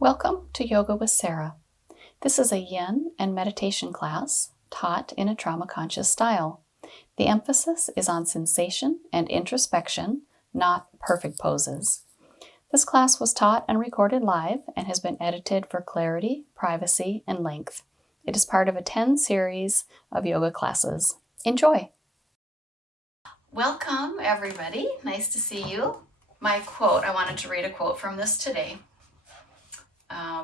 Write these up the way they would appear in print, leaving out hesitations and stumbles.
Welcome to Yoga with Sara. This is a Yin and meditation class taught in a trauma-conscious style. The emphasis is on sensation and introspection, not perfect poses. This class was taught and recorded live and has been edited for clarity, privacy, and length. It is part of a 10 series of yoga classes. Enjoy! Welcome, everybody. Nice to see you. My quote, I wanted to read a quote from this today.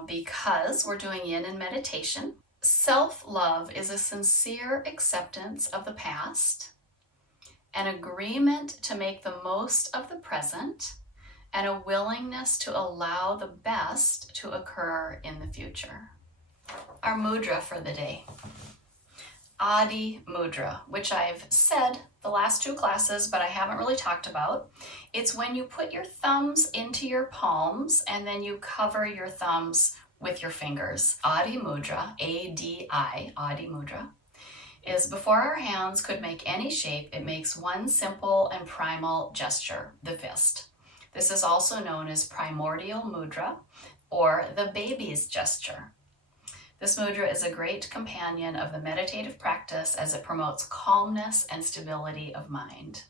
Because we're doing Yin and meditation. Self-love is a sincere acceptance of the past, an agreement to make the most of the present, and a willingness to allow the best to occur in the future. Our mudra for the day. Adi Mudra, which I've said the last two classes, but I haven't really talked about. It's when you put your thumbs into your palms and then you cover your thumbs with your fingers. Adi Mudra, A-D-I, Adi Mudra, is before our hands could make any shape, it makes one simple and primal gesture, the fist. This is also known as primordial mudra or the baby's gesture. This mudra is a great companion of the meditative practice as it promotes calmness and stability of mind.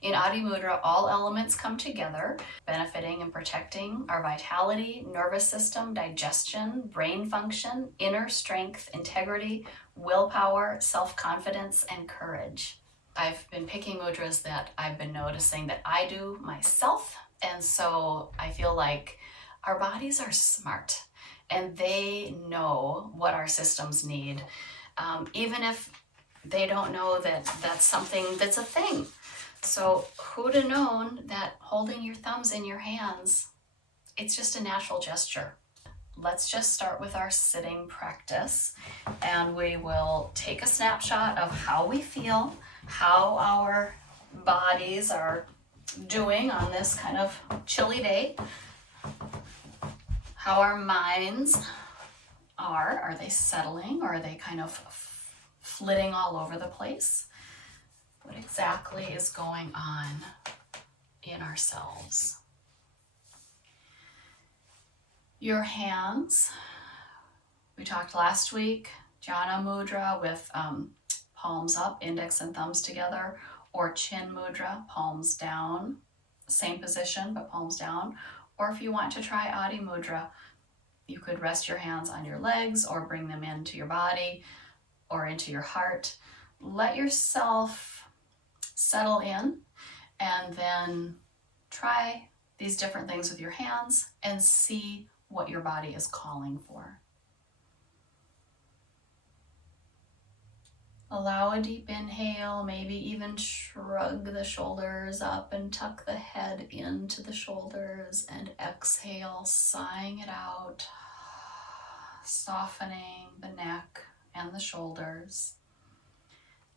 In Adi Mudra, all elements come together, benefiting and protecting our vitality, nervous system, digestion, brain function, inner strength, integrity, willpower, self-confidence, and courage. I've been picking mudras that I've been noticing that I do myself, and so I feel like our bodies are smart. And they know what our systems need, even if they don't know that that's something that's a thing. So who'd have known that holding your thumbs in your hands, it's just a natural gesture. Let's just start with our sitting practice, and we will take a snapshot of how we feel, how our bodies are doing on this kind of chilly day. How our minds are they settling or are they kind of flitting all over the place? What exactly is going on in ourselves? Your hands, we talked last week, Jhana Mudra with palms up, index and thumbs together, or Chin Mudra, palms down, same position but palms down. Or if you want to try Adi Mudra, you could rest your hands on your legs or bring them into your body or into your heart. Let yourself settle in and then try these different things with your hands and see what your body is calling for. Allow a deep inhale, maybe even shrug the shoulders up and tuck the head into the shoulders, and exhale, sighing it out, softening the neck and the shoulders.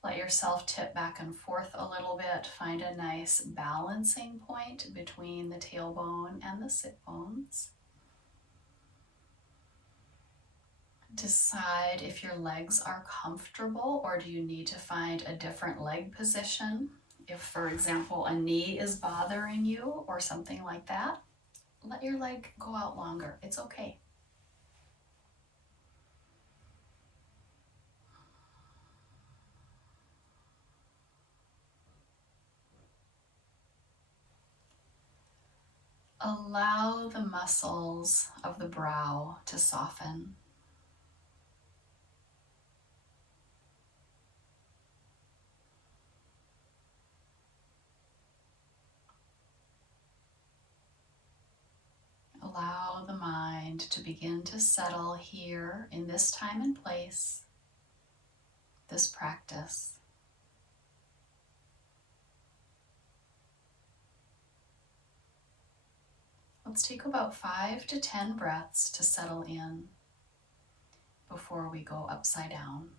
Let yourself tip back and forth a little bit. Find a nice balancing point between the tailbone and the sit bones. Decide if your legs are comfortable or do you need to find a different leg position. If, for example, a knee is bothering you or something like that, let your leg go out longer. It's okay. Allow the muscles of the brow to soften. Allow the mind to begin to settle here in this time and place, this practice. Let's take about 5 to 10 breaths to settle in before we go upside down.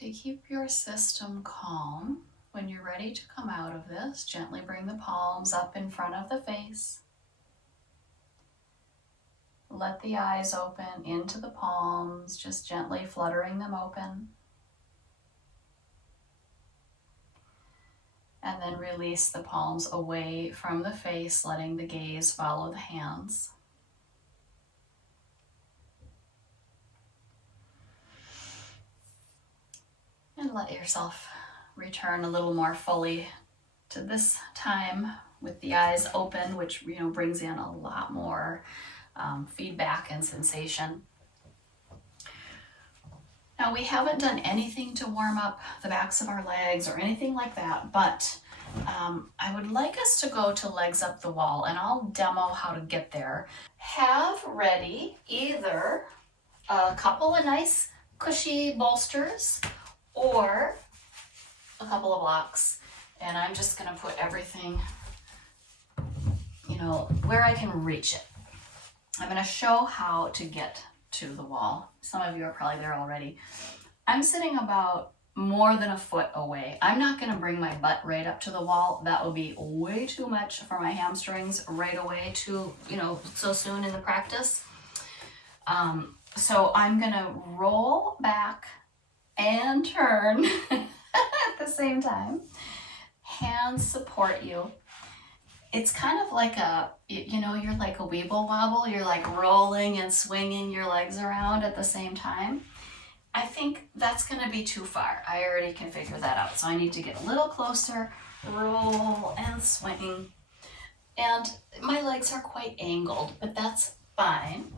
To keep your system calm, when you're ready to come out of this, gently bring the palms up in front of the face. Let the eyes open into the palms, just gently fluttering them open. And then release the palms away from the face, letting the gaze follow the hands. And let yourself return a little more fully to this time with the eyes open, which brings in a lot more feedback and sensation. Now, we haven't done anything to warm up the backs of our legs or anything like that, but I would like us to go to legs up the wall, and I'll demo how to get there. Have ready either a couple of nice cushy bolsters or a couple of blocks, and I'm just going to put everything, where I can reach it. I'm going to show how to get to the wall. Some of you are probably there already. I'm sitting about more than a foot away. I'm not going to bring my butt right up to the wall. That would be way too much for my hamstrings right away so soon in the practice. So I'm going to roll back and turn at the same time. Hands support you. It's kind of like you're like a weeble wobble. You're like rolling and swinging your legs around at the same time. I think that's going to be too far. I already can figure that out. So I need to get a little closer, roll and swing. And my legs are quite angled, but that's fine.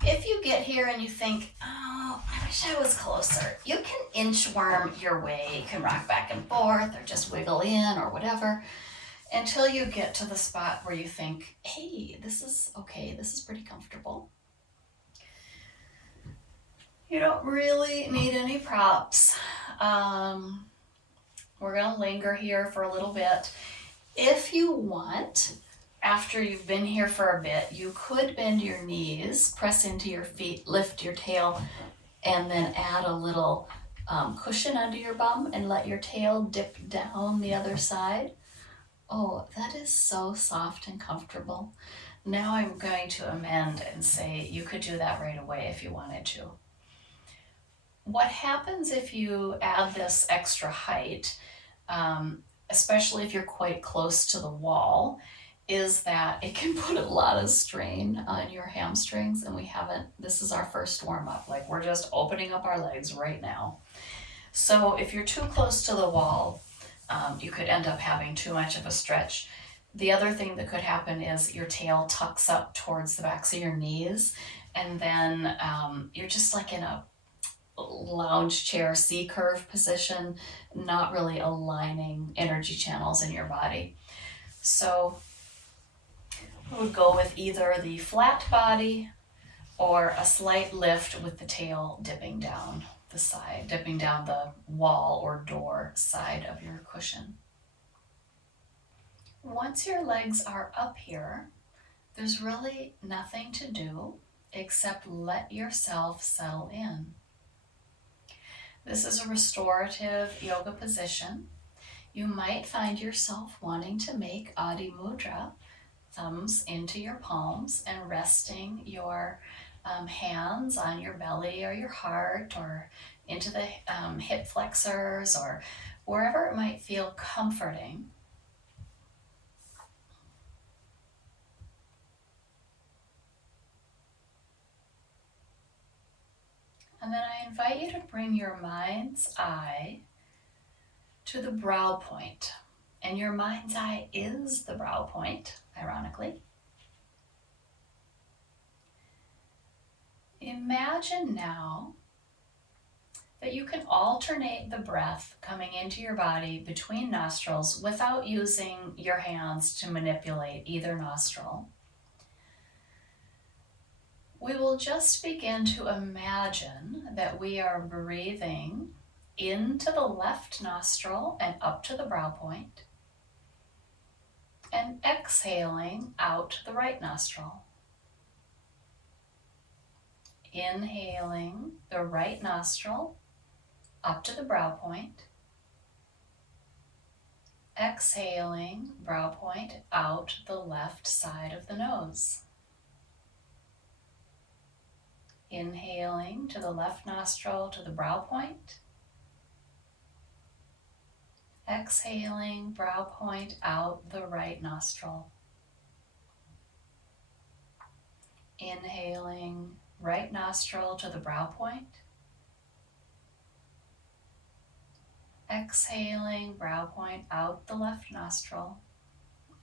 If you get here and you think, oh, I wish I was closer, you can inchworm your way. You can rock back and forth or just wiggle in or whatever until you get to the spot where you think, hey, this is okay. This is pretty comfortable. You don't really need any props. We're going to linger here for a little bit. If you want, after you've been here for a bit, you could bend your knees, press into your feet, lift your tail, and then add a little cushion under your bum and let your tail dip down the other side. Oh, that is so soft and comfortable. Now I'm going to amend and say you could do that right away if you wanted to. What happens if you add this extra height, especially if you're quite close to the wall, is that it can put a lot of strain on your hamstrings, and this is our first warm-up. Like, we're just opening up our legs right now. So if you're too close to the wall, you could end up having too much of a stretch. The other thing that could happen is your tail tucks up towards the backs of your knees, and then you're just like in a lounge chair C-curve position, not really aligning energy channels in your body. So I would go with either the flat body or a slight lift with the tail dipping down the side, dipping down the wall or door side of your cushion. Once your legs are up here, there's really nothing to do except let yourself settle in. This is a restorative yoga position. You might find yourself wanting to make Adi Mudra, thumbs into your palms and resting your hands on your belly or your heart or into the hip flexors or wherever it might feel comforting. And then I invite you to bring your mind's eye to the brow point. And your mind's eye is the brow point, ironically. Imagine now that you can alternate the breath coming into your body between nostrils without using your hands to manipulate either nostril. We will just begin to imagine that we are breathing into the left nostril and up to the brow point, and exhaling out the right nostril. Inhaling the right nostril up to the brow point. Exhaling, brow point out the left side of the nose. Inhaling to the left nostril to the brow point. Exhaling, brow point out the right nostril. Inhaling, right nostril to the brow point. Exhaling, brow point out the left nostril.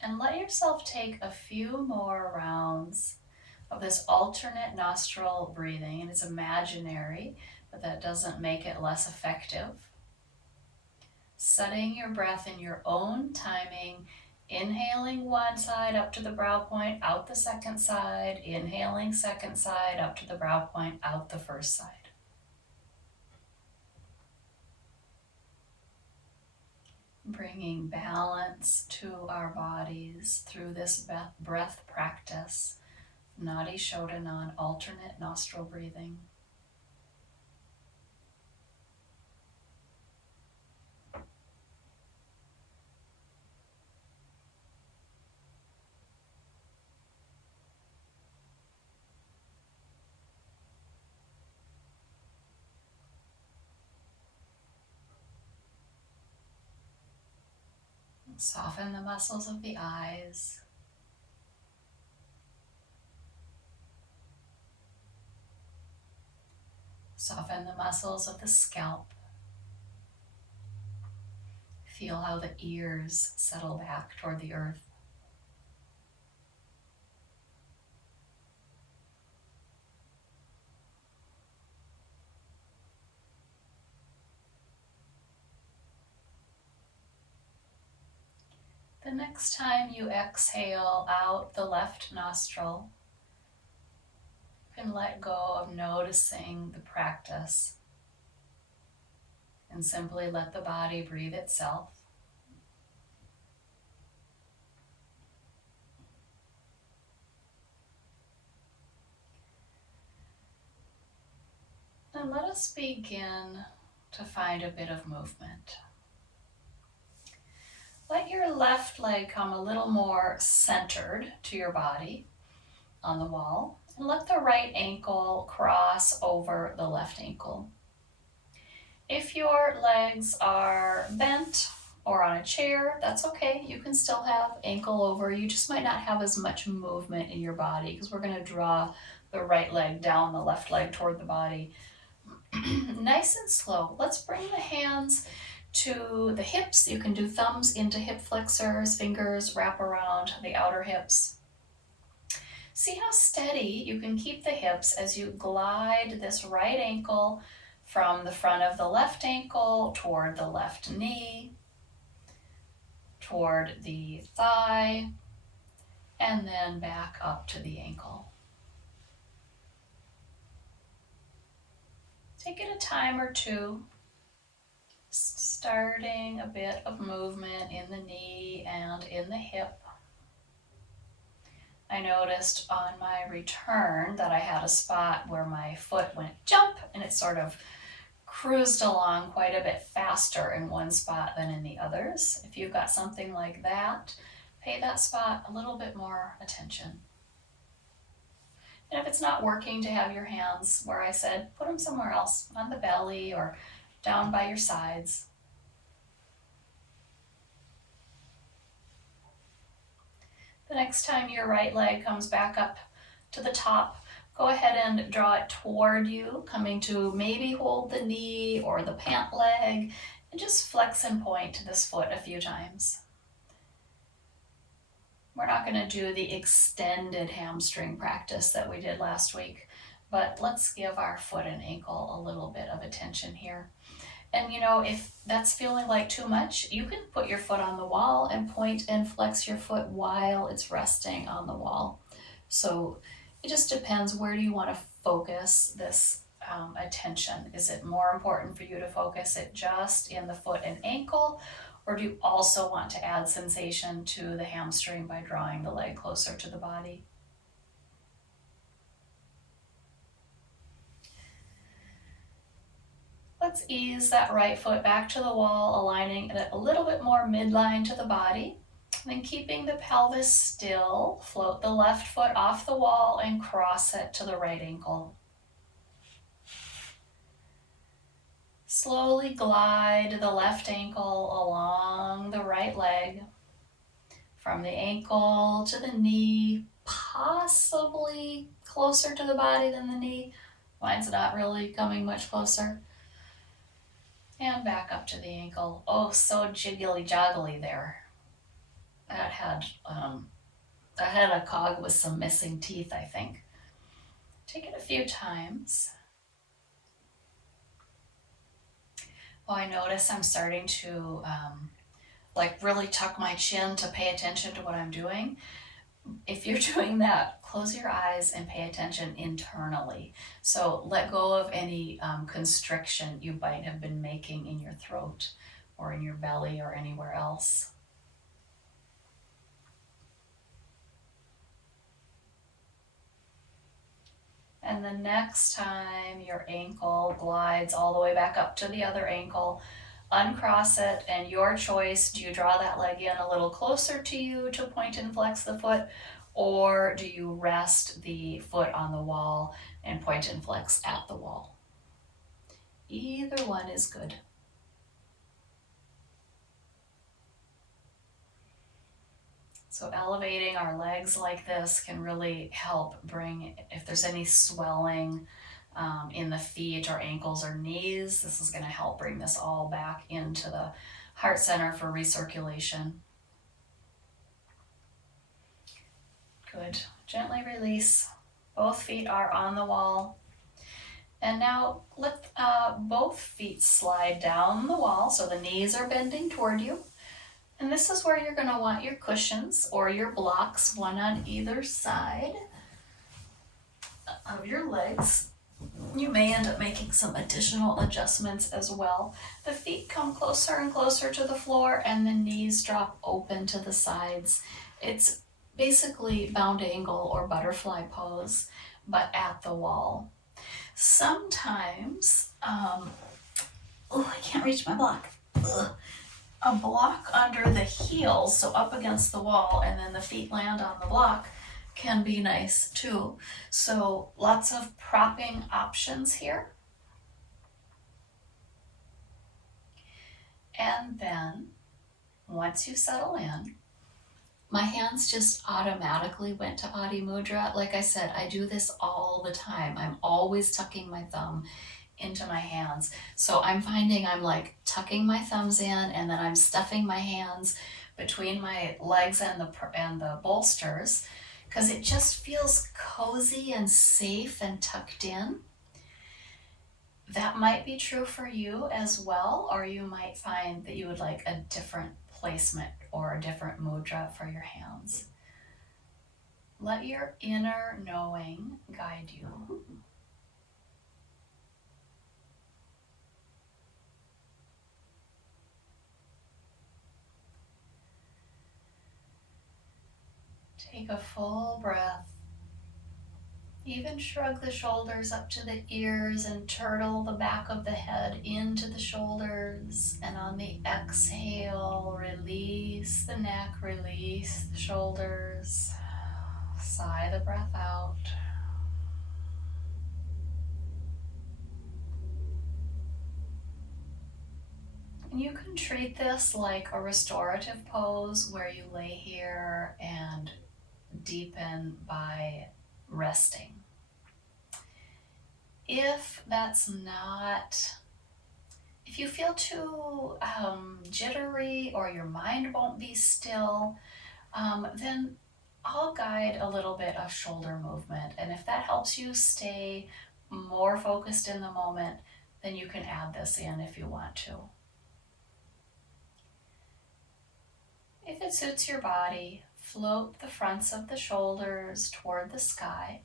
And let yourself take a few more rounds of this alternate nostril breathing. And it's imaginary, but that doesn't make it less effective. Setting your breath in your own timing, inhaling one side up to the brow point, out the second side, inhaling second side up to the brow point, out the first side. Bringing balance to our bodies through this breath practice, Nadi Shodhana, alternate nostril breathing. Soften the muscles of the eyes. Soften the muscles of the scalp. Feel how the ears settle back toward the earth. The next time you exhale out the left nostril, you can let go of noticing the practice and simply let the body breathe itself. And let us begin to find a bit of movement. Let your left leg come a little more centered to your body on the wall, and let the right ankle cross over the left ankle. If your legs are bent or on a chair, that's okay. You can still have ankle over. You just might not have as much movement in your body because we're going to draw the right leg down, the left leg toward the body. Nice and slow. Let's bring the hands to the hips. You can do thumbs into hip flexors, fingers wrap around the outer hips. See how steady you can keep the hips as you glide this right ankle from the front of the left ankle toward the left knee, toward the thigh, and then back up to the ankle. Take it a time or two, starting a bit of movement in the knee and in the hip. I noticed on my return that I had a spot where my foot went jump and it sort of cruised along quite a bit faster in one spot than in the others. If you've got something like that, pay that spot a little bit more attention. And if it's not working to have your hands where I said, put them somewhere else, on the belly or down by your sides. The next time your right leg comes back up to the top, go ahead and draw it toward you, coming to maybe hold the knee or the pant leg, and just flex and point this foot a few times. We're not going to do the extended hamstring practice that we did last week, but let's give our foot and ankle a little bit of attention here. And if that's feeling like too much, you can put your foot on the wall and point and flex your foot while it's resting on the wall. So it just depends, where do you want to focus this attention? Is it more important for you to focus it just in the foot and ankle, or do you also want to add sensation to the hamstring by drawing the leg closer to the body? Let's ease that right foot back to the wall, aligning it a little bit more midline to the body. And then keeping the pelvis still, float the left foot off the wall and cross it to the right ankle. Slowly glide the left ankle along the right leg, from the ankle to the knee, possibly closer to the body than the knee. Mine's not really coming much closer. And back up to the ankle. Oh, so jiggly joggly there. That had a cog with some missing teeth, I think. Take it a few times. Oh, I notice I'm starting to really tuck my chin to pay attention to what I'm doing. If you're doing that, close your eyes and pay attention internally. So let go of any constriction you might have been making in your throat or in your belly or anywhere else. And the next time your ankle glides all the way back up to the other ankle, uncross it, and your choice. Do you draw that leg in a little closer to you to point and flex the foot, or do you rest the foot on the wall and point and flex at the wall? Either one is good. So elevating our legs like this can really help bring, if there's any swelling in the feet or ankles or knees, this is going to help bring this all back into the heart center for recirculation. Good. Gently release. Both feet are on the wall. And now let both feet slide down the wall so the knees are bending toward you. And this is where you're going to want your cushions or your blocks, one on either side of your legs. You may end up making some additional adjustments as well. The feet come closer and closer to the floor and the knees drop open to the sides. It's basically bound angle or butterfly pose, but at the wall. Sometimes, I can't reach my block. A block under the heels, so up against the wall, and then the feet land on the block, can be nice too. So lots of propping options here. And then once you settle in, my hands just automatically went to Adi Mudra. Like I said, I do this all the time. I'm always tucking my thumb into my hands. So I'm finding I'm like tucking my thumbs in, and then I'm stuffing my hands between my legs and the bolsters, because it just feels cozy and safe and tucked in. That might be true for you as well, or you might find that you would like a different placement or a different mudra for your hands. Let your inner knowing guide you. Take a full breath. Even shrug the shoulders up to the ears and turtle the back of the head into the shoulders. And on the exhale, release the neck, release the shoulders. Sigh the breath out. And you can treat this like a restorative pose where you lay here and deepen by resting. If that's not, if you feel too jittery or your mind won't be still, then I'll guide a little bit of shoulder movement. And if that helps you stay more focused in the moment, then you can add this in if you want to. If it suits your body, float the fronts of the shoulders toward the sky.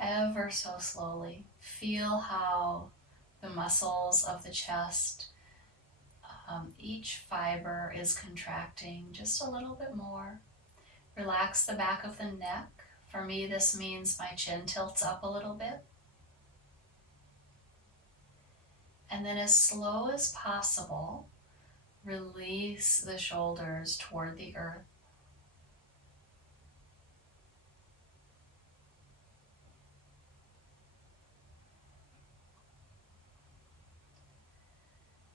Ever so slowly. Feel how the muscles of the chest, each fiber is contracting just a little bit more. Relax the back of the neck. For me, this means my chin tilts up a little bit. And then as slow as possible, release the shoulders toward the earth.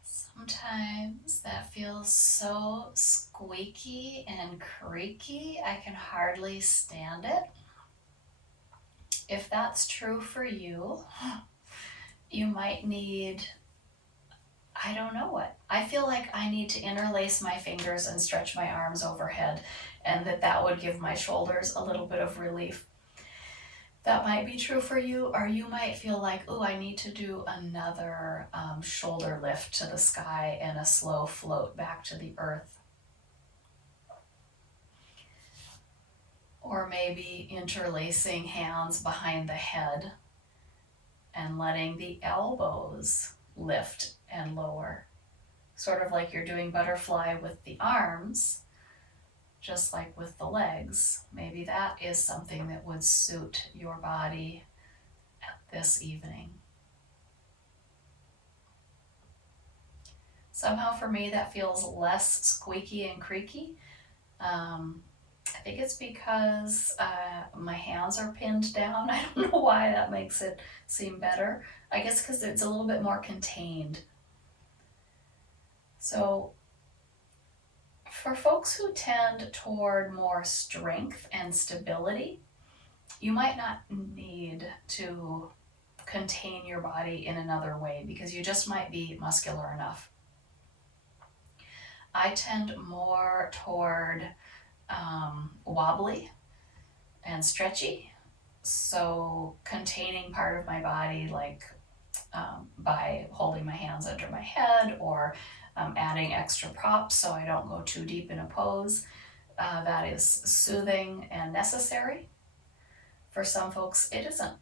Sometimes that feels so squeaky and creaky, I can hardly stand it. If that's true for you, you might need, I don't know what. I feel like I need to interlace my fingers and stretch my arms overhead, and that would give my shoulders a little bit of relief. That might be true for you, or you might feel like, oh, I need to do another shoulder lift to the sky and a slow float back to the earth. Or maybe interlacing hands behind the head and letting the elbows lift and lower. Sort of like you're doing butterfly with the arms, just like with the legs. Maybe that is something that would suit your body this evening. Somehow for me that feels less squeaky and creaky. I think it's because my hands are pinned down. I don't know why that makes it seem better. I guess because it's a little bit more contained. So for folks who tend toward more strength and stability, you might not need to contain your body in another way because you just might be muscular enough. I tend more toward wobbly and stretchy, so containing part of my body, like by holding my hands under my head or adding extra props so I don't go too deep in a pose, that is soothing and necessary. For some folks, it isn't.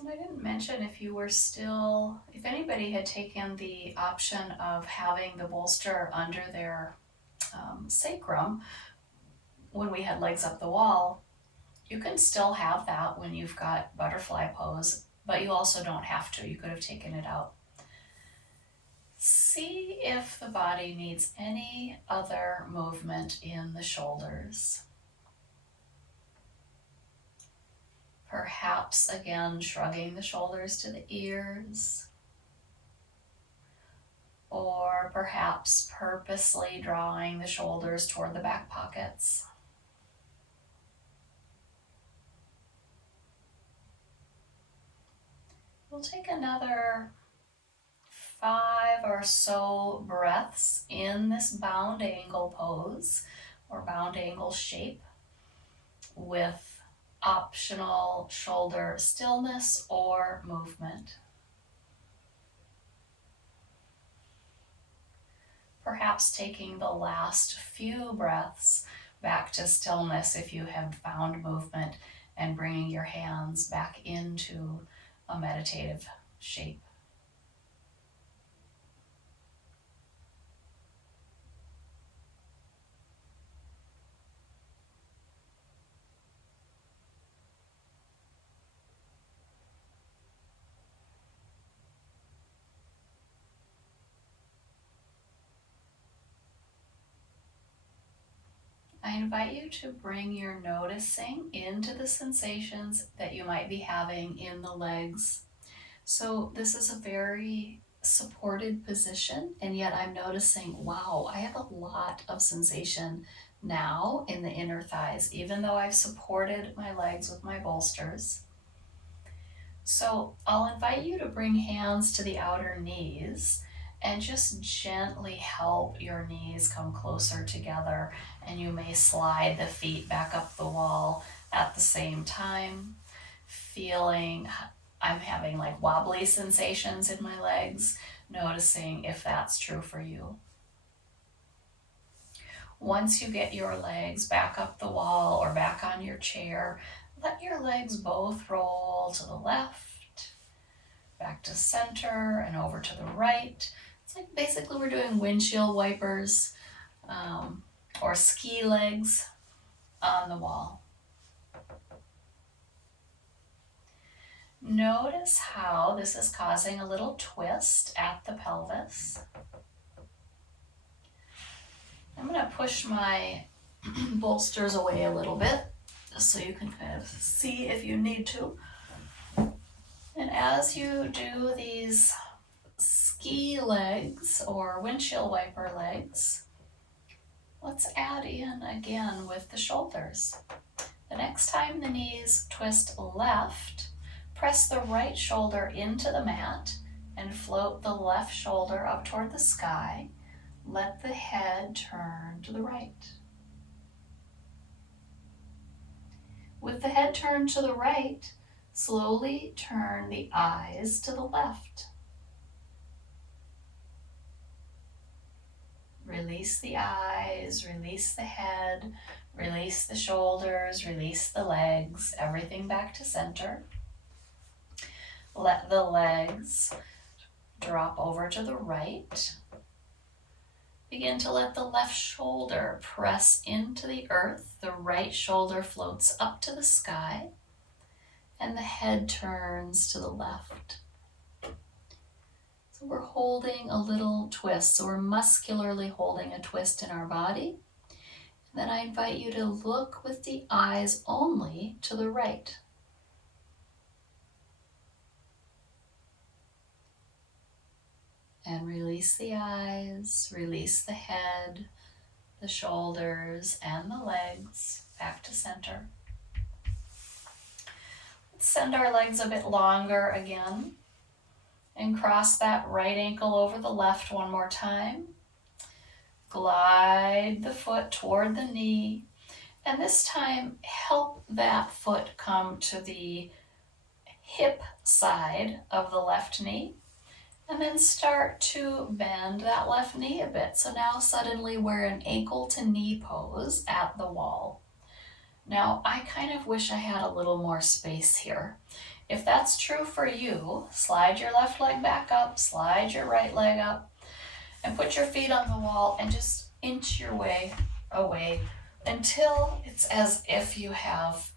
And I didn't mention if anybody had taken the option of having the bolster under their sacrum when we had legs up the wall, you can still have that when you've got butterfly pose, but you also don't have to. You could have taken it out. See if the body needs any other movement in the shoulders. Perhaps again shrugging the shoulders to the ears, or perhaps purposely drawing the shoulders toward the back pockets. We'll take another 5 or so breaths in this bound angle pose or bound angle shape with optional shoulder stillness or movement. Perhaps taking the last few breaths back to stillness if you have found movement, and bringing your hands back into a meditative shape. I invite you to bring your noticing into the sensations that you might be having in the legs. So this is a very supported position, and yet I'm noticing, wow, I have a lot of sensation now in the inner thighs, even though I've supported my legs with my bolsters. So I'll invite you to bring hands to the outer knees and just gently help your knees come closer together, and you may slide the feet back up the wall at the same time, feeling I'm having like wobbly sensations in my legs, noticing if that's true for you. Once you get your legs back up the wall or back on your chair, let your legs both roll to the left, back to center, and over to the right. It's like basically we're doing windshield wipers. or ski legs on the wall. Notice how this is causing a little twist at the pelvis. I'm going to push my bolsters away a little bit just so you can kind of see if you need to. And as you do these ski legs or windshield wiper legs, let's add in again with the shoulders. The next time the knees twist left, press the right shoulder into the mat and float the left shoulder up toward the sky. Let the head turn to the right. With the head turned to the right, slowly turn the eyes to the left. Release the eyes, release the head, release the shoulders, release the legs, everything back to center. Let the legs drop over to the right. Begin to let the left shoulder press into the earth. The right shoulder floats up to the sky, and the head turns to the left. So we're holding a little twist. So we're muscularly holding a twist in our body. And then I invite you to look with the eyes only to the right. And release the eyes, release the head, the shoulders, and the legs back to center. Let's send our legs a bit longer again and cross that right ankle over the left one more time. Glide the foot toward the knee, and this time help that foot come to the hip side of the left knee. And then start to bend that left knee a bit. So now suddenly we're in ankle to knee pose at the wall. Now I kind of wish I had a little more space here. If that's true for you, slide your left leg back up, slide your right leg up, and put your feet on the wall and just inch your way away until it's as if you have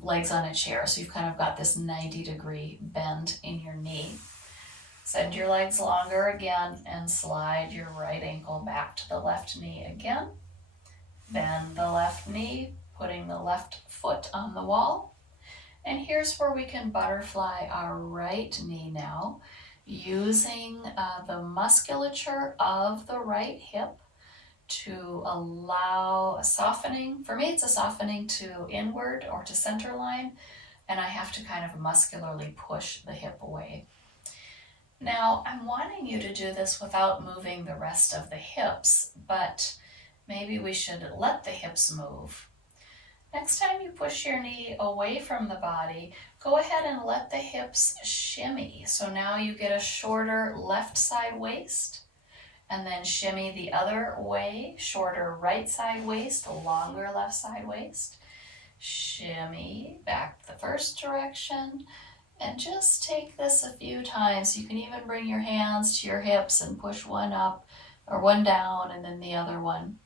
legs on a chair. So you've kind of got this 90-degree bend in your knee. Send your legs longer again and slide your right ankle back to the left knee again. Bend the left knee, putting the left foot on the wall. And here's where we can butterfly our right knee now, using the musculature of the right hip to allow a softening. For me, it's a softening to inward or to center line, and I have to kind of muscularly push the hip away. Now, I'm wanting you to do this without moving the rest of the hips, but maybe we should let the hips move. Next time you push your knee away from the body, go ahead and let the hips shimmy. So now you get a shorter left side waist, and then shimmy the other way, shorter right side waist, longer left side waist. Shimmy back the first direction. And just take this a few times. You can even bring your hands to your hips and push one up or one down and then the other one.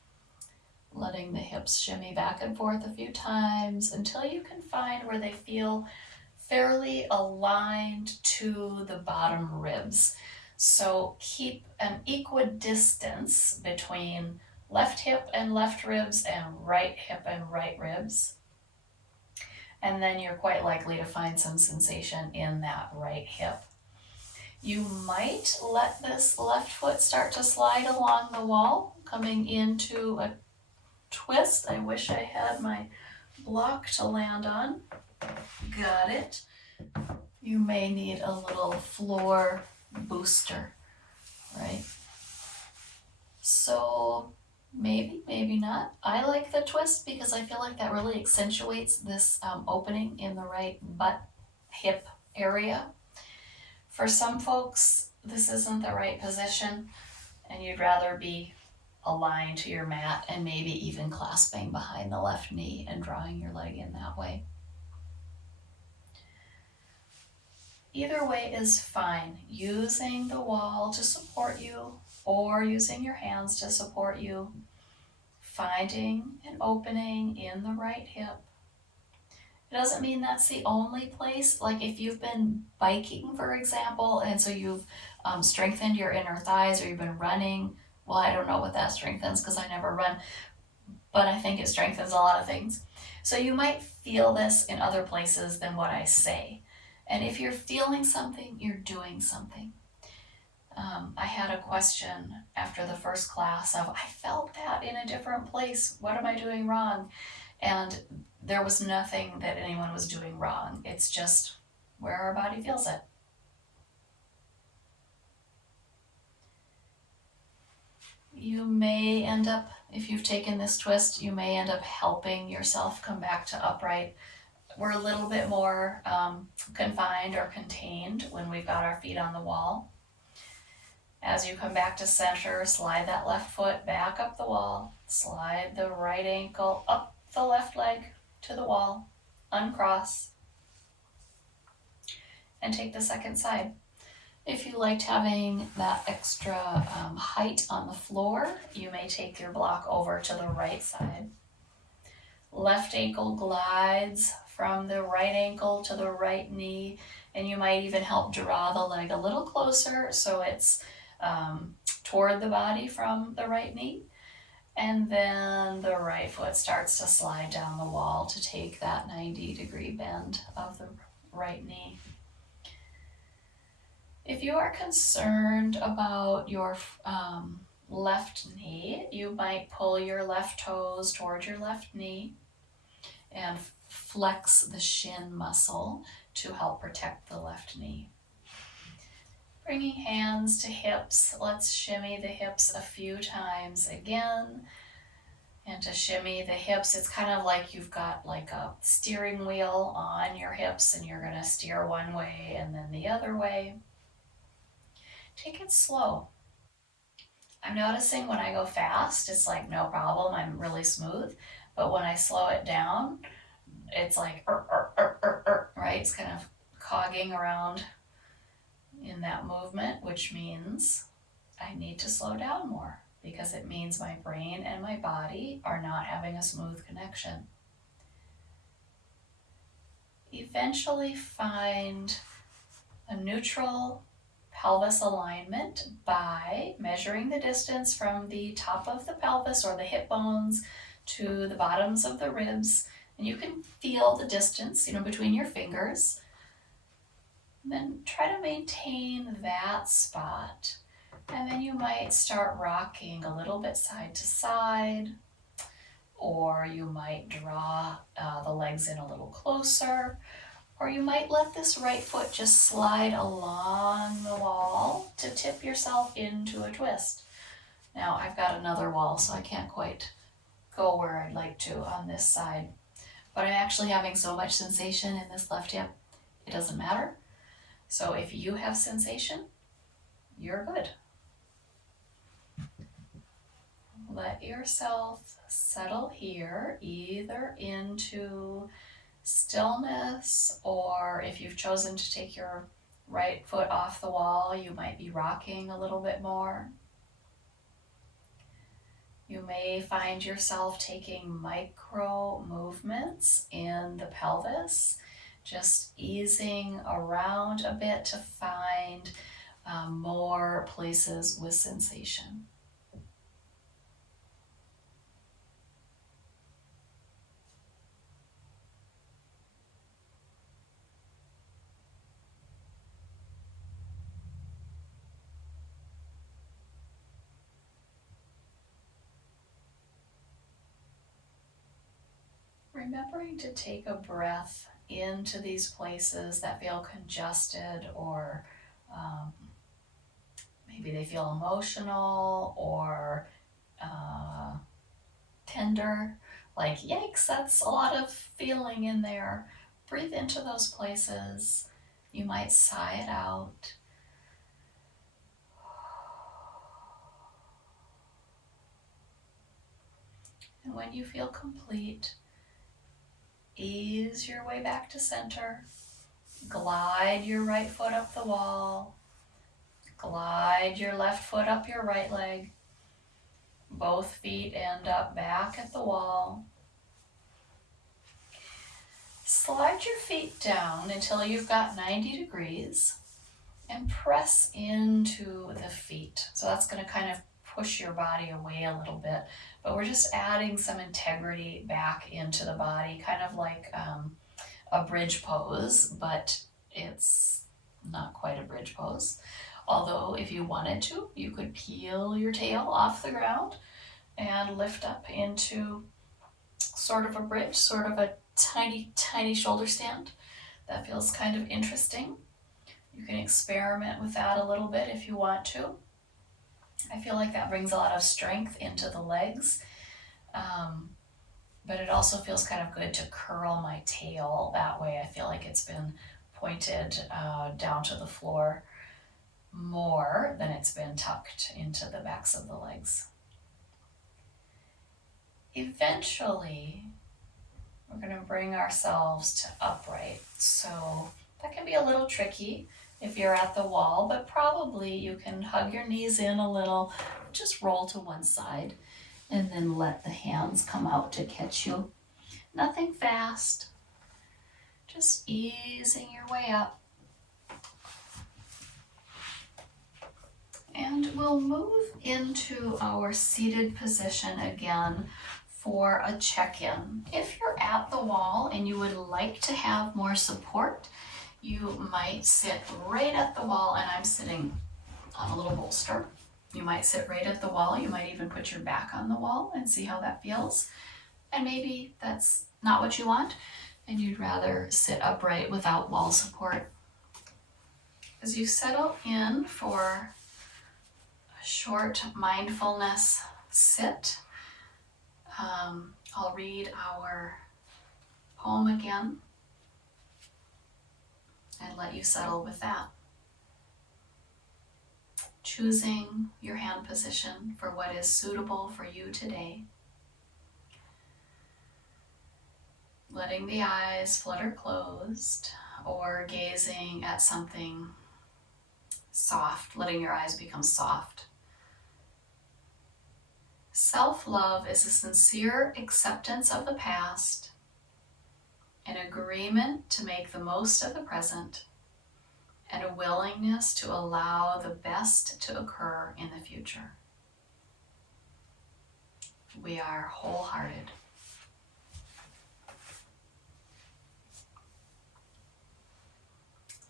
Letting the hips shimmy back and forth a few times until you can find where they feel fairly aligned to the bottom ribs. So keep an equidistance between left hip and left ribs and right hip and right ribs. And then you're quite likely to find some sensation in that right hip. You might let this left foot start to slide along the wall, coming into a twist. I wish I had my block to land on. Got it. You may need a little floor booster, right? So maybe not. I like the twist because I feel like that really accentuates this opening in the right butt hip area. For some folks, this isn't the right position and you'd rather be aligned to your mat and maybe even clasping behind the left knee and drawing your leg in that way. Either way is fine. Using the wall to support you or using your hands to support you. finding an opening in the right hip. It doesn't mean that's the only place. Like if you've been biking, for example, and so you've strengthened your inner thighs, or you've been running. Well, I don't know what that strengthens because I never run, but I think it strengthens a lot of things. So you might feel this in other places than what I say. And if you're feeling something, you're doing something. I had a question after the first class of, I felt that in a different place. What am I doing wrong? And there was nothing that anyone was doing wrong. It's just where our body feels it. You may end up, if you've taken this twist, you may end up helping yourself come back to upright. We're a little bit more confined or contained when we've got our feet on the wall. As you come back to center, slide that left foot back up the wall. Slide the right ankle up the left leg to the wall. Uncross. And take the second side. If you liked having that extra height on the floor, you may take your block over to the right side. Left ankle glides from the right ankle to the right knee, and you might even help draw the leg a little closer so it's toward the body from the right knee. And then the right foot starts to slide down the wall to take that 90-degree bend of the right knee. If you are concerned about your left knee, you might pull your left toes towards your left knee and flex the shin muscle to help protect the left knee. Bringing hands to hips, let's shimmy the hips a few times again. And to shimmy the hips, it's kind of like you've got like a steering wheel on your hips and you're going to steer one way and then the other way. Take it slow. I'm noticing when I go fast, it's like no problem, I'm really smooth. But when I slow it down, it's like, right? It's kind of cogging around in that movement, which means I need to slow down more because it means my brain and my body are not having a smooth connection. Eventually find a neutral pelvis alignment by measuring the distance from the top of the pelvis or the hip bones to the bottoms of the ribs. And you can feel the distance, between your fingers. And then try to maintain that spot. And then you might start rocking a little bit side to side, or you might draw the legs in a little closer, or you might let this right foot just slide along the wall to tip yourself into a twist. Now I've got another wall, so I can't quite go where I'd like to on this side, but I'm actually having so much sensation in this left hip, it doesn't matter. So if you have sensation, you're good. Let yourself settle here, either into stillness, or if you've chosen to take your right foot off the wall, you might be rocking a little bit more. You may find yourself taking micro movements in the pelvis, just easing around a bit to find more places with sensation. Remembering to take a breath into these places that feel congested, or maybe they feel emotional or tender, like yikes, that's a lot of feeling in there. Breathe into those places. You might sigh it out. And when you feel complete, ease your way back to center. Glide your right foot up the wall. Glide your left foot up your right leg. Both feet end up back at the wall. Slide your feet down until you've got 90 degrees and press into the feet. So that's going to kind of push your body away a little bit, but we're just adding some integrity back into the body, kind of like a bridge pose, but it's not quite a bridge pose. Although if you wanted to, you could peel your tail off the ground and lift up into sort of a bridge, sort of a tiny shoulder stand. That feels kind of interesting. You can experiment with that a little bit if you want to. I feel like that brings a lot of strength into the legs, but it also feels kind of good to curl my tail that way. I feel like it's been pointed down to the floor more than it's been tucked into the backs of the legs. Eventually, we're going to bring ourselves to upright. So that can be a little tricky if you're at the wall, but probably you can hug your knees in a little, just roll to one side, and then let the hands come out to catch you. Nothing fast, just easing your way up. And we'll move into our seated position again for a check-in. If you're at the wall and you would like to have more support, you might sit right at the wall, and I'm sitting on a little bolster. You might sit right at the wall. You might even put your back on the wall and see how that feels. And maybe that's not what you want, and you'd rather sit upright without wall support. As you settle in for a short mindfulness sit, I'll read our poem again and let you settle with that. Choosing your hand position for what is suitable for you today. Letting the eyes flutter closed or gazing at something soft, letting your eyes become soft. Self-love is a sincere acceptance of the past, an agreement to make the most of the present, and a willingness to allow the best to occur in the future. We are wholehearted.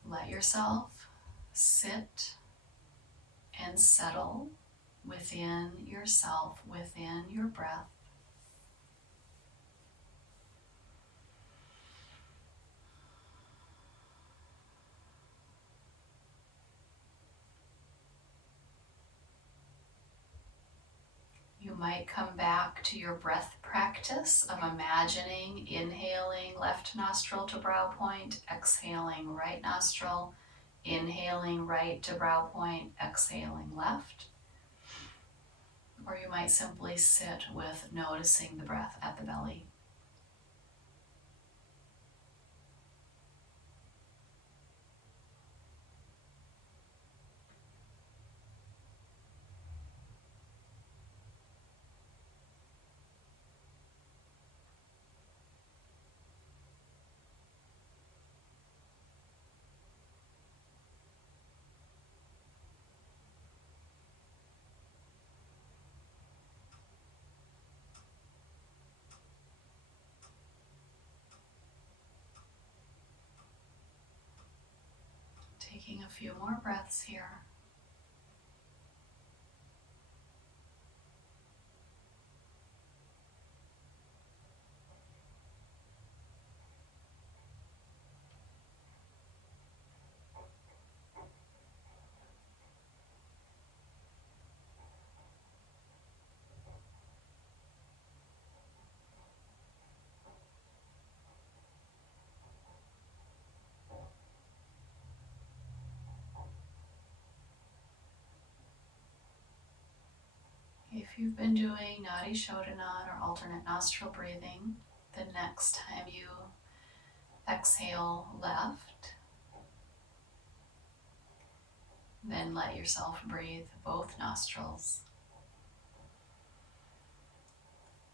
Let yourself sit and settle within yourself, within your breath. You might come back to your breath practice of imagining inhaling left nostril to brow point, exhaling right nostril, inhaling right to brow point, exhaling left. Or you might simply sit with noticing the breath at the belly. Taking a few more breaths here. If you've been doing Nadi, Shodhana, or alternate nostril breathing, the next time you exhale left, then let yourself breathe both nostrils.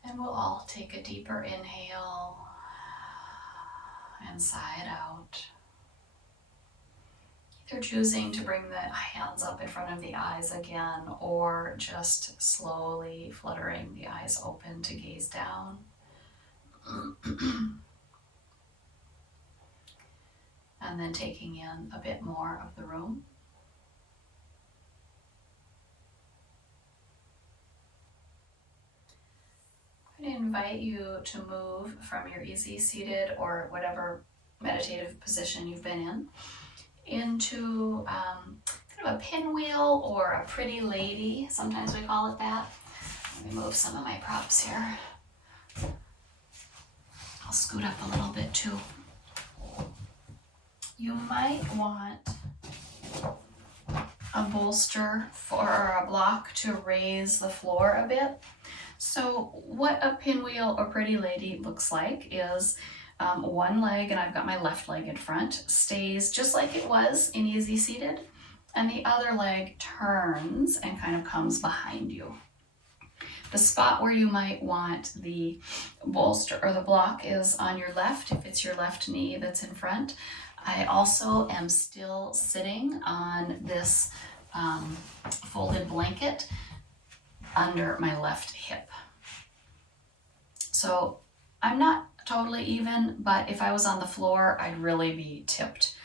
And we'll all take a deeper inhale and sigh it out. Either choosing to bring the hands up in front of the eyes again, or just slowly fluttering the eyes open to gaze down. And then taking in a bit more of the room. I'm going to invite you to move from your easy seated or whatever meditative position you've been in into kind of a pinwheel or a pretty lady. Sometimes we call it that. Let me move some of my props here. I'll scoot up a little bit too. You might want a bolster or a block to raise the floor a bit. So what a pinwheel or pretty lady looks like is one leg, and I've got my left leg in front, stays just like it was in easy seated, and the other leg turns and kind of comes behind you. The spot where you might want the bolster or the block is on your left, if it's your left knee that's in front. I also am still sitting on this folded blanket under my left hip. So I'm not totally even, but if I was on the floor, I'd really be tipped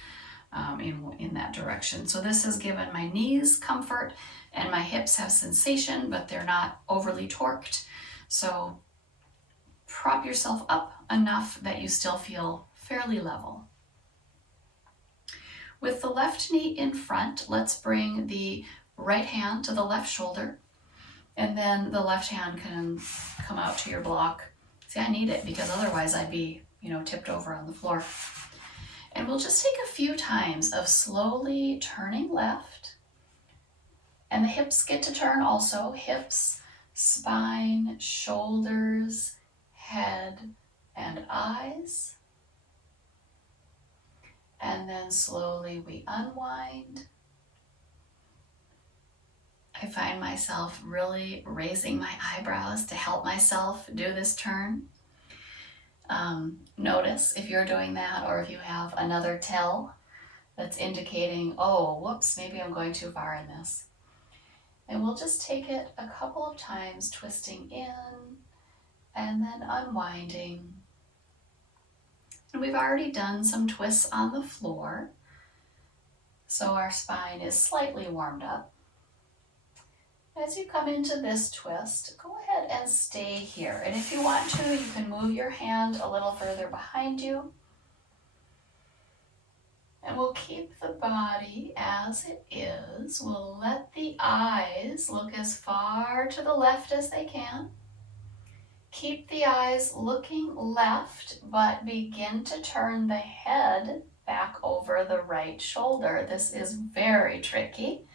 in that direction. So this has given my knees comfort and my hips have sensation, but they're not overly torqued. So prop yourself up enough that you still feel fairly level. With the left knee in front, let's bring the right hand to the left shoulder, and then the left hand can come out to your block. See, I need it because otherwise I'd be, tipped over on the floor. And we'll just take a few times of slowly turning left. And the hips get to turn also. Hips, spine, shoulders, head, and eyes. And then slowly we unwind. I find myself really raising my eyebrows to help myself do this turn. Notice if you're doing that, or if you have another tell that's indicating, oh, whoops, maybe I'm going too far in this. And we'll just take it a couple of times, twisting in and then unwinding. And we've already done some twists on the floor, so our spine is slightly warmed up. As you come into this twist, go ahead and stay here. And if you want to, you can move your hand a little further behind you. And we'll keep the body as it is. We'll let the eyes look as far to the left as they can. Keep the eyes looking left, but begin to turn the head back over the right shoulder. This is very tricky.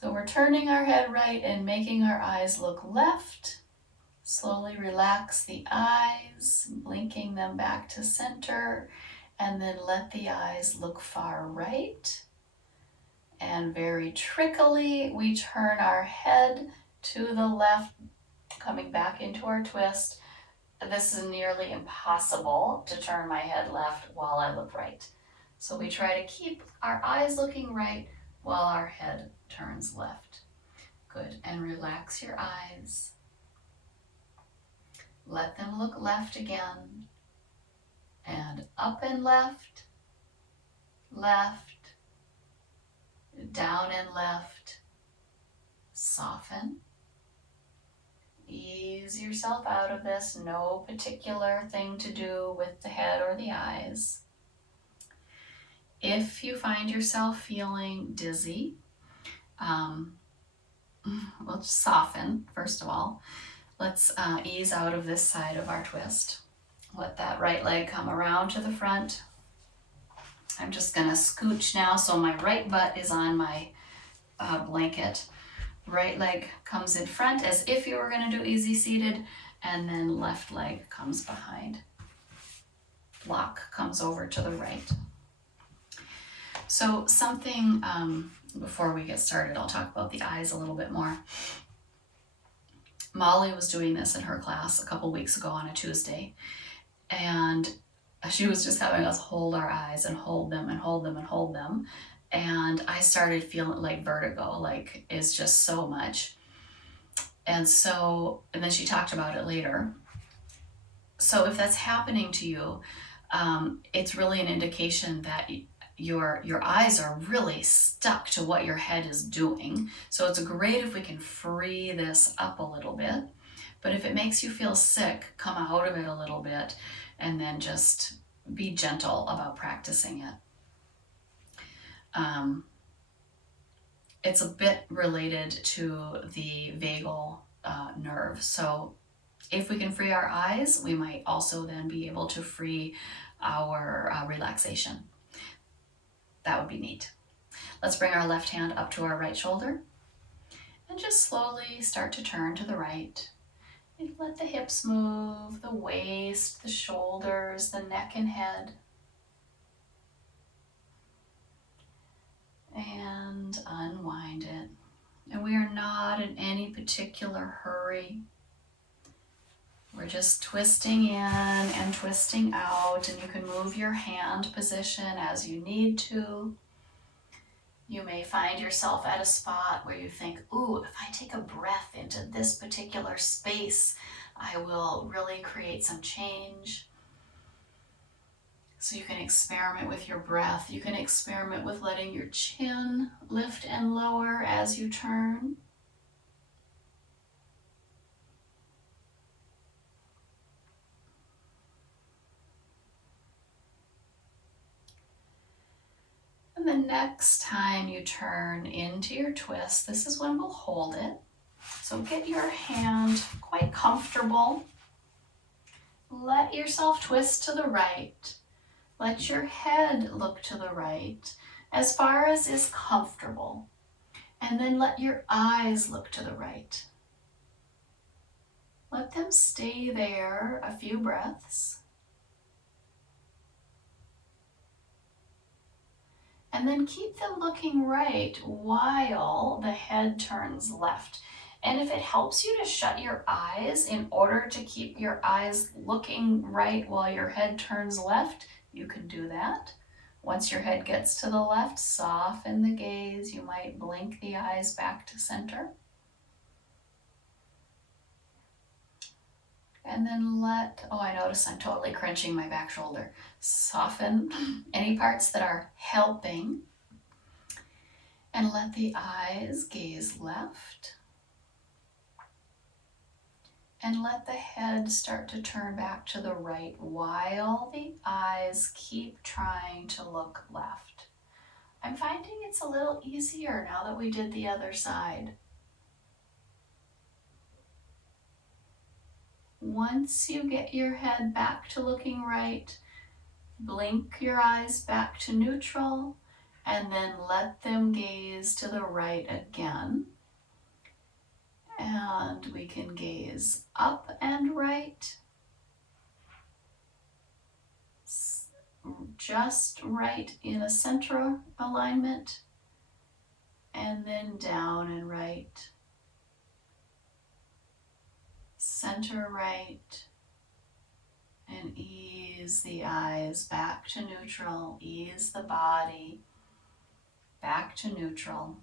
So we're turning our head right and making our eyes look left. Slowly relax the eyes, blinking them back to center, and then let the eyes look far right. And very trickily, we turn our head to the left, coming back into our twist. This is nearly impossible to turn my head left while I look right. So we try to keep our eyes looking right while our head turns left. Good, and relax your eyes. Let them look left again. And up and left, left, down and left. Soften. Ease yourself out of this. No particular thing to do with the head or the eyes. If you find yourself feeling dizzy, we'll just soften, first of all. Let's ease out of this side of our twist. Let that right leg come around to the front. I'm just going to scooch now so my right butt is on my blanket. Right leg comes in front as if you were going to do easy seated, and then left leg comes behind. Block comes over to the right. So something, before we get started, I'll talk about the eyes a little bit more. Molly was doing this in her class a couple weeks ago on a Tuesday, and she was just having us hold our eyes and hold them and hold them and hold them. And I started feeling like vertigo, like it's just so much. And then she talked about it later. So if that's happening to you, it's really an indication that your eyes are really stuck to what your head is doing. So it's great if we can free this up a little bit. But if it makes you feel sick, come out of it a little bit and then just be gentle about practicing it. It's a bit related to the vagal nerve. So if we can free our eyes, we might also then be able to free our relaxation. That would be neat. Let's bring our left hand up to our right shoulder and just slowly start to turn to the right. And let the hips move, the waist, the shoulders, the neck and head. And unwind it. And we are not in any particular hurry. We're just twisting in and twisting out, and you can move your hand position as you need to. You may find yourself at a spot where you think, ooh, if I take a breath into this particular space, I will really create some change. So you can experiment with your breath. You can experiment with letting your chin lift and lower as you turn. And the next time you turn into your twist, this is when we'll hold it. So get your hand quite comfortable. Let yourself twist to the right. Let your head look to the right as far as is comfortable. And then let your eyes look to the right. Let them stay there a few breaths. And then keep them looking right while the head turns left. And if it helps you to shut your eyes in order to keep your eyes looking right while your head turns left, you can do that. Once your head gets to the left, soften the gaze. You might blink the eyes back to center. And then I notice I'm totally crunching my back shoulder. Soften any parts that are helping. And let the eyes gaze left. And let the head start to turn back to the right while the eyes keep trying to look left. I'm finding it's a little easier now that we did the other side. Once you get your head back to looking right, blink your eyes back to neutral, and then let them gaze to the right again. And we can gaze up and right, just right in a center alignment, and then down and right. Center right, and ease the eyes back to neutral. Ease the body back to neutral.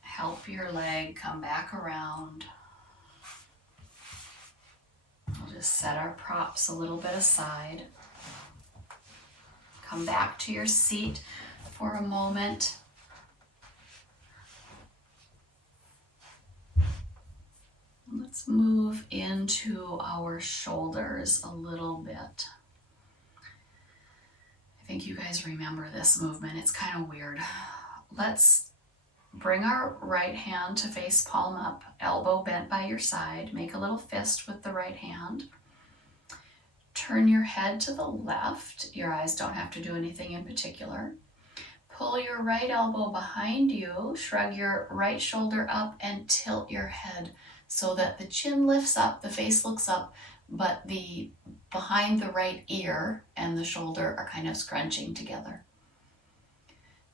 Help your leg come back around. We'll just set our props a little bit aside. Come back to your seat for a moment. Let's move into our shoulders a little bit. I think you guys remember this movement. It's kind of weird. Let's bring our right hand to face palm up, elbow bent by your side. Make a little fist with the right hand. Turn your head to the left. Your eyes don't have to do anything in particular. Pull your right elbow behind you. Shrug your right shoulder up and tilt your head so that the chin lifts up, the face looks up, but the behind the right ear and the shoulder are kind of scrunching together.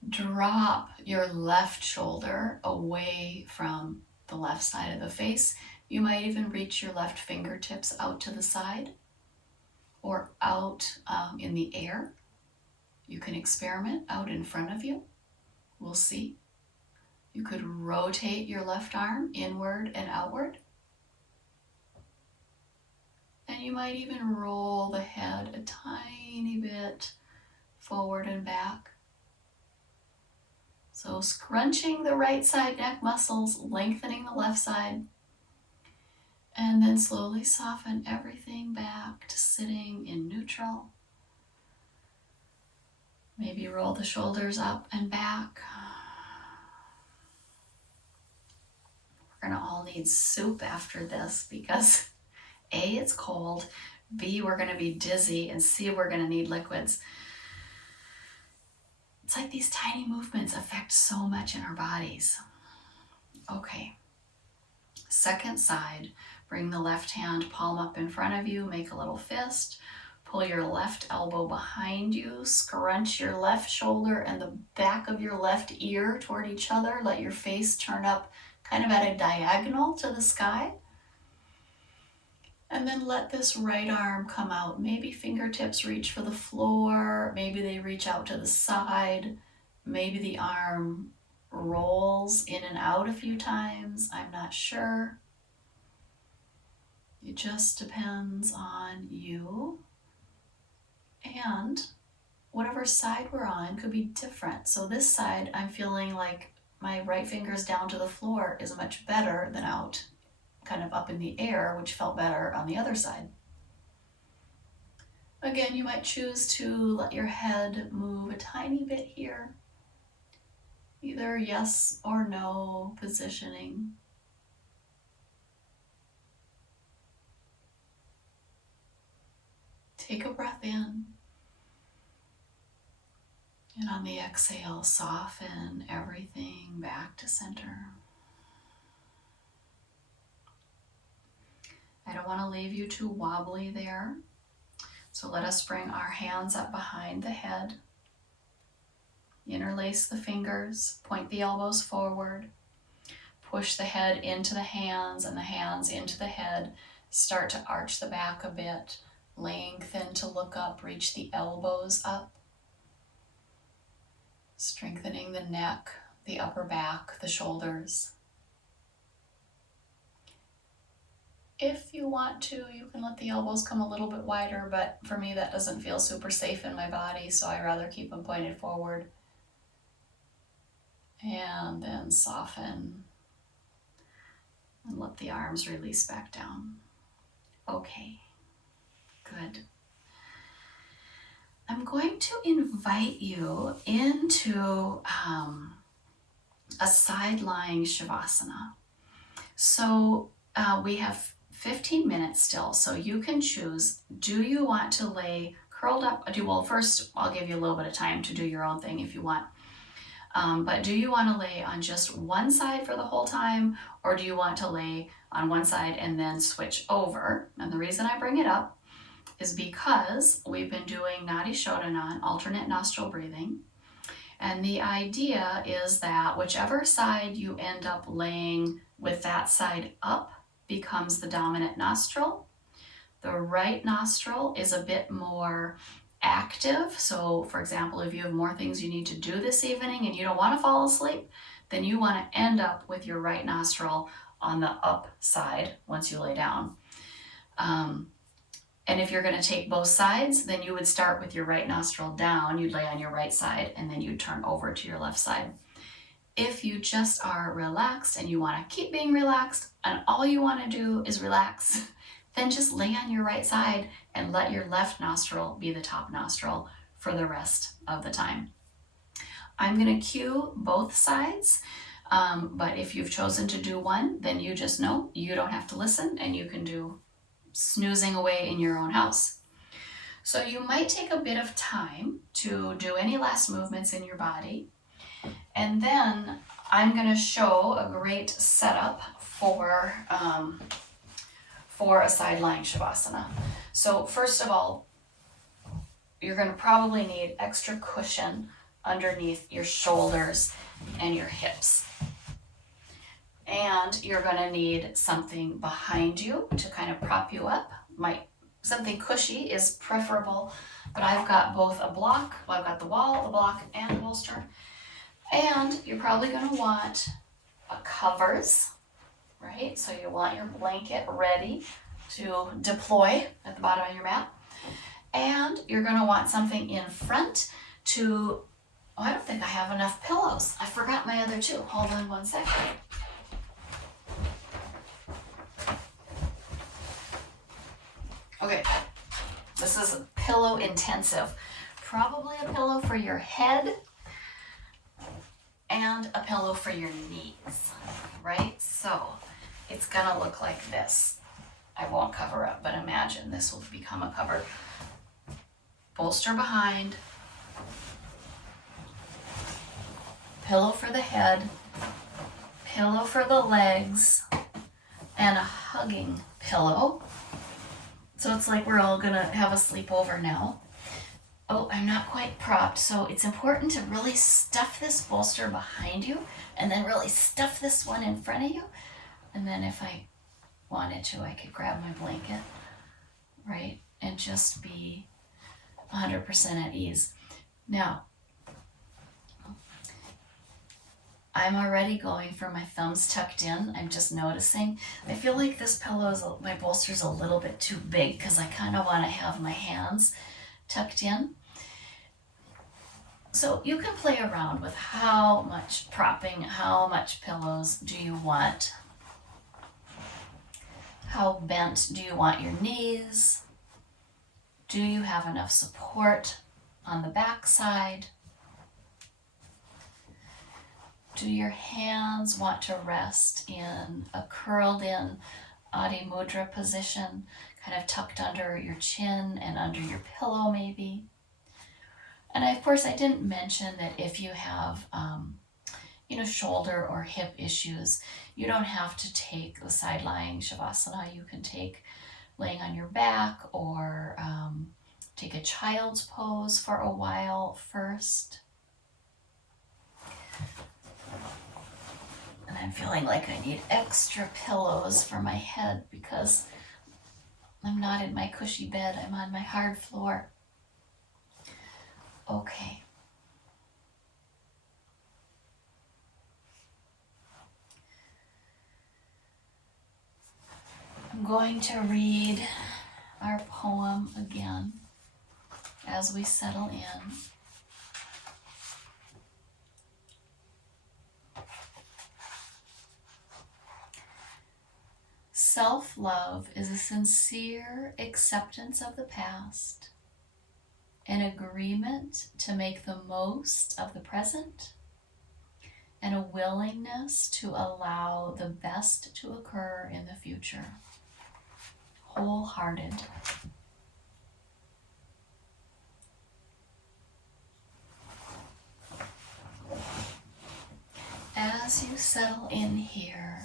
Drop your left shoulder away from the left side of the face. You might even reach your left fingertips out to the side or out in the air. You can experiment out in front of you. We'll see. You could rotate your left arm inward and outward. And you might even roll the head a tiny bit forward and back. So scrunching the right side neck muscles, lengthening the left side, and then slowly soften everything back to sitting in neutral. Maybe roll the shoulders up and back. We're gonna all need soup after this because A, it's cold, B, we're gonna be dizzy, and C, we're gonna need liquids. It's like these tiny movements affect so much in our bodies. Okay, second side, bring the left hand palm up in front of you, make a little fist, pull your left elbow behind you, scrunch your left shoulder and the back of your left ear toward each other, let your face turn up kind of at a diagonal to the sky. And then let this right arm come out. Maybe fingertips reach for the floor. Maybe they reach out to the side. Maybe the arm rolls in and out a few times. I'm not sure. It just depends on you. And whatever side we're on could be different. So this side, I'm feeling like my right finger's down to the floor is much better than out, kind of up in the air, which felt better on the other side. Again, you might choose to let your head move a tiny bit here. Either yes or no positioning. Take a breath in. And on the exhale, soften everything back to center. I don't want to leave you too wobbly there. So let us bring our hands up behind the head. Interlace the fingers, point the elbows forward. Push the head into the hands and the hands into the head. Start to arch the back a bit. Lengthen to look up, reach the elbows up. Strengthening the neck, the upper back, the shoulders. If you want to, you can let the elbows come a little bit wider, but for me that doesn't feel super safe in my body, so I rather keep them pointed forward. And then soften and let the arms release back down. Okay, good. I'm going to invite you into a side-lying Shavasana. So we have 15 minutes still, so you can choose, do you want to lay curled up? Well, first I'll give you a little bit of time to do your own thing if you want. But do you want to lay on just one side for the whole time, or do you want to lay on one side and then switch over? And the reason I bring it up is because we've been doing Nadi Shodhana, alternate nostril breathing. And the idea is that whichever side you end up laying with that side up becomes the dominant nostril. The right nostril is a bit more active. So for example, if you have more things you need to do this evening and you don't want to fall asleep, then you want to end up with your right nostril on the up side once you lay down. And if you're going to take both sides, then you would start with your right nostril down, you'd lay on your right side, and then you'd turn over to your left side. If you just are relaxed and you want to keep being relaxed and all you want to do is relax, then just lay on your right side and let your left nostril be the top nostril for the rest of the time. I'm going to cue both sides, but if you've chosen to do one, then you just know you don't have to listen and you can do snoozing away in your own house. So you might take a bit of time to do any last movements in your body. And then I'm going to show a great setup for a side-lying Shavasana. So first of all, you're going to probably need extra cushion underneath your shoulders and your hips. And you're going to need something behind you to kind of prop you up. Something cushy is preferable, but I've got both a block, well, I've got the wall, the block, and a bolster. And you're probably going to want covers, right? So you want your blanket ready to deploy at the bottom of your mat. And you're going to want something in front to, I don't think I have enough pillows. I forgot my other two. Hold on one second. Okay, this is pillow intensive. Probably a pillow for your head and a pillow for your knees, right? So it's gonna look like this. I won't cover up, but imagine this will become a cover. Bolster behind, pillow for the head, pillow for the legs, and a hugging pillow. So it's like we're all gonna have a sleepover now. Oh, I'm not quite propped, so it's important to really stuff this bolster behind you and then really stuff this one in front of you. And then if I wanted to, I could grab my blanket, right? And just be 100% at ease. Now, I'm already going for my thumbs tucked in. I'm just noticing. I feel like this pillow my bolster's a little bit too big because I kind of want to have my hands tucked in. So you can play around with how much propping, how much pillows do you want? How bent do you want your knees? Do you have enough support on the back side? Do your hands want to rest in a curled in Adi Mudra position, kind of tucked under your chin and under your pillow maybe? And of course, I didn't mention that if you have, shoulder or hip issues, you don't have to take the side lying Savasana. You can take laying on your back or take a child's pose for a while first. And I'm feeling like I need extra pillows for my head because I'm not in my cushy bed. I'm on my hard floor. Okay. I'm going to read our poem again as we settle in. Self-love is a sincere acceptance of the past, an agreement to make the most of the present, and a willingness to allow the best to occur in the future. Wholehearted. As you settle in here,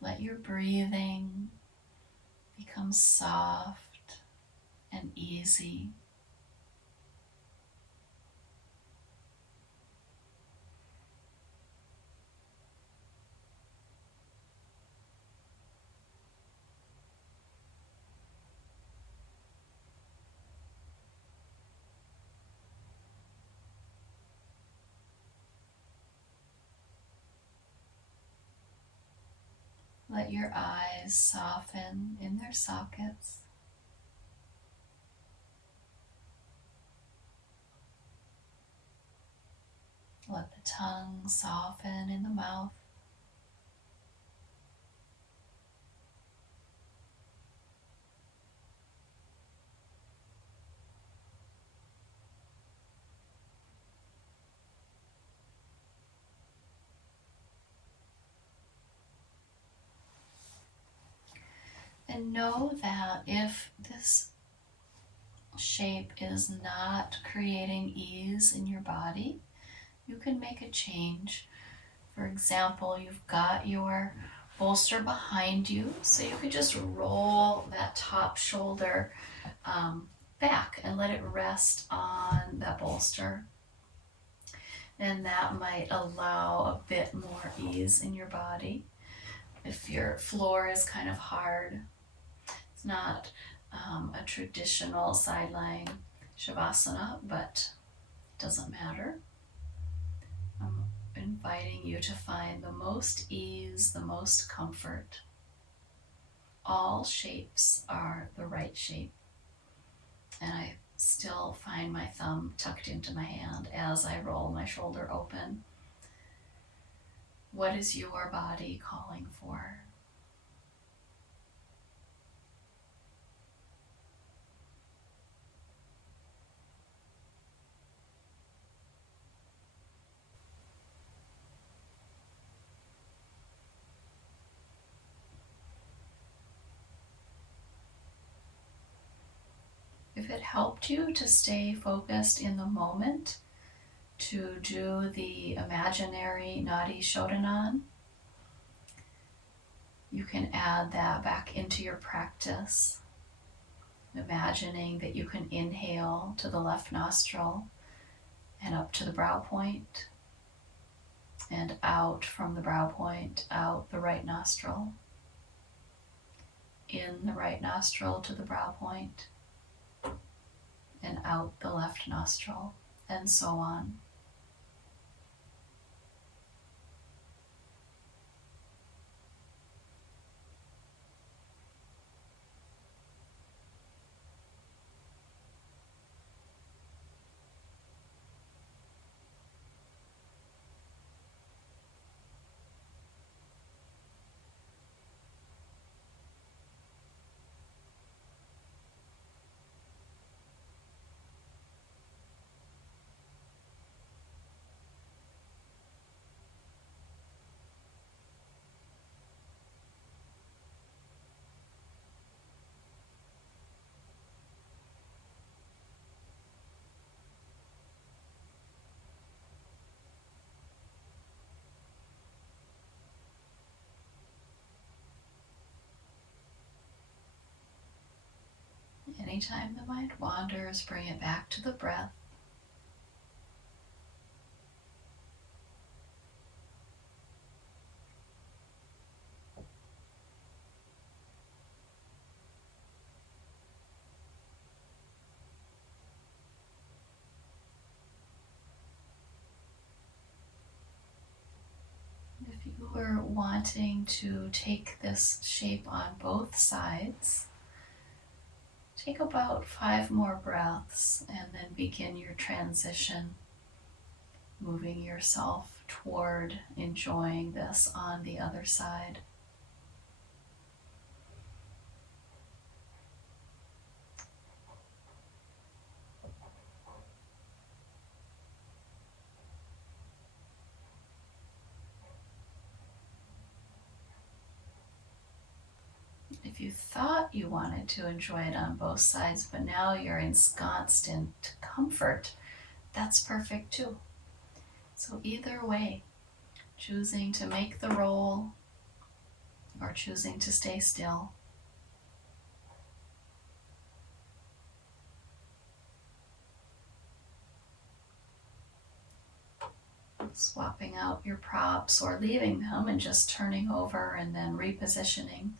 let your breathing become soft and easy. Let your eyes soften in their sockets. Let the tongue soften in the mouth. And know that if this shape is not creating ease in your body, you can make a change. For example, you've got your bolster behind you, so you could just roll that top shoulder back and let it rest on that bolster. And that might allow a bit more ease in your body. If your floor is kind of hard, it's not a traditional side lying Shavasana, but it doesn't matter. I'm inviting you to find the most ease, the most comfort. All shapes are the right shape. And I still find my thumb tucked into my hand as I roll my shoulder open. What is your body calling for? If it helped you to stay focused in the moment, to do the imaginary Nadi Shodhana, you can add that back into your practice, imagining that you can inhale to the left nostril and up to the brow point, and out from the brow point, out the right nostril, in the right nostril to the brow point, and out the left nostril, and so on. Anytime the mind wanders, bring it back to the breath. If you were wanting to take this shape on both sides, take about 5 more breaths and then begin your transition, moving yourself toward enjoying this on the other side. If you thought you wanted to enjoy it on both sides, but now you're ensconced in comfort, that's perfect too. So either way, choosing to make the roll or choosing to stay still. Swapping out your props or leaving them and just turning over and then repositioning.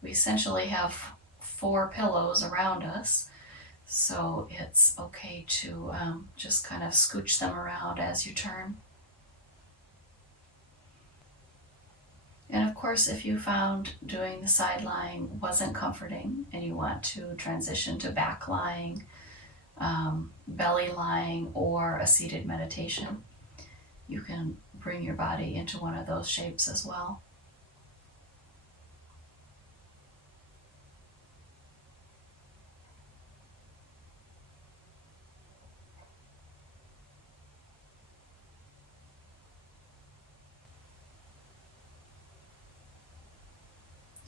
We essentially have 4 pillows around us, so it's okay to just kind of scooch them around as you turn. And of course, if you found doing the side lying wasn't comforting and you want to transition to back lying, belly lying, or a seated meditation, you can bring your body into one of those shapes as well.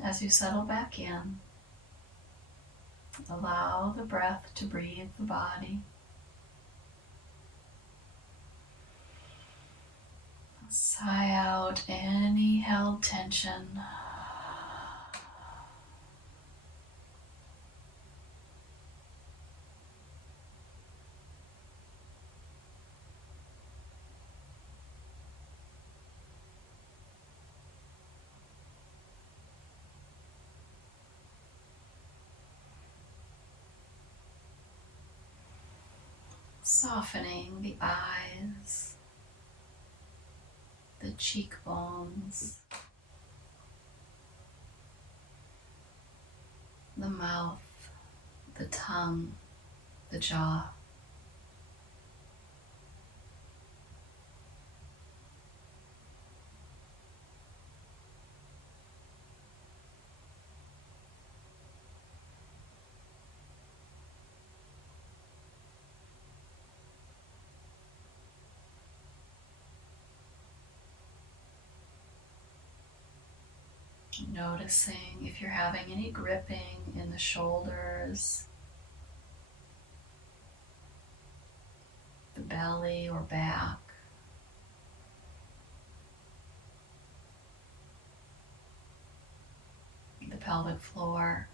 As you settle back in, allow the breath to breathe the body. Sigh out any held tension. Softening the eyes, the cheekbones, the mouth, the tongue, the jaw. Noticing if you're having any gripping in the shoulders, the belly or back, the pelvic floor,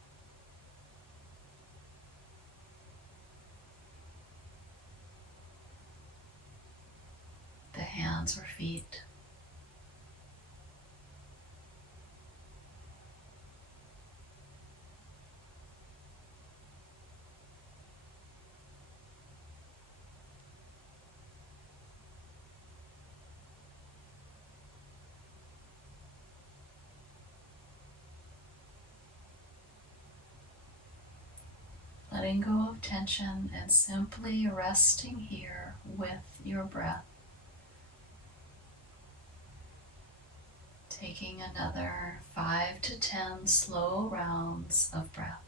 the hands or feet. Letting go of tension and simply resting here with your breath. Taking another 5 to 10 slow rounds of breath.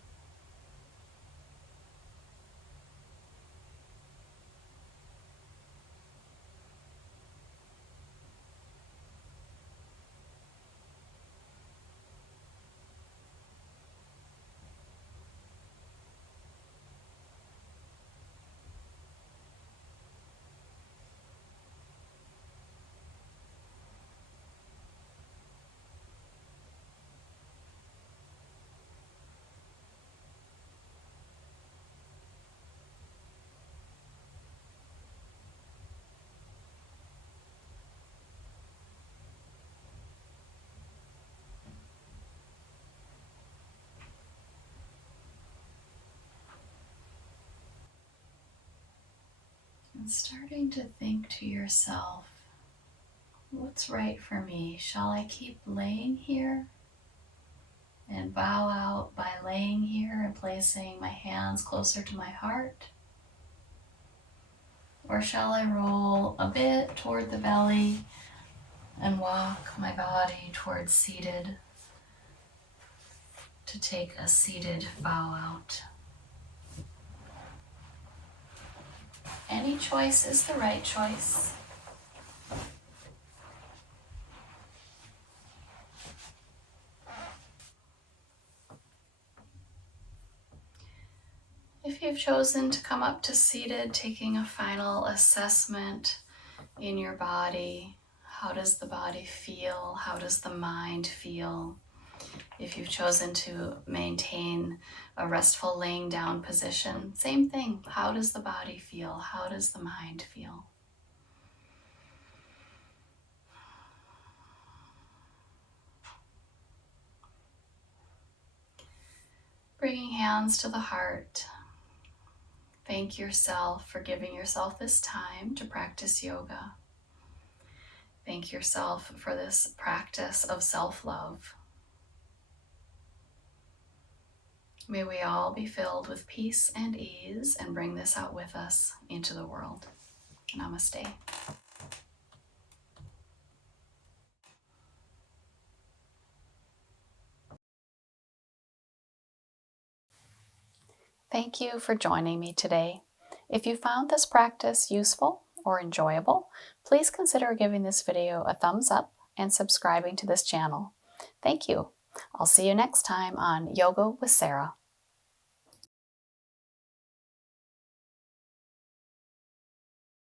And starting to think to yourself, what's right for me? Shall I keep laying here and bow out by laying here and placing my hands closer to my heart? Or shall I roll a bit toward the belly and walk my body towards seated to take a seated bow out? Any choice is the right choice. If you've chosen to come up to seated, taking a final assessment in your body, how does the body feel? How does the mind feel? If you've chosen to maintain a restful laying down position, same thing. How does the body feel? How does the mind feel? Bringing hands to the heart. Thank yourself for giving yourself this time to practice yoga. Thank yourself for this practice of self-love. May we all be filled with peace and ease and bring this out with us into the world. Namaste. Thank you for joining me today. If you found this practice useful or enjoyable, please consider giving this video a thumbs up and subscribing to this channel. Thank you. I'll see you next time on Yoga with Sara.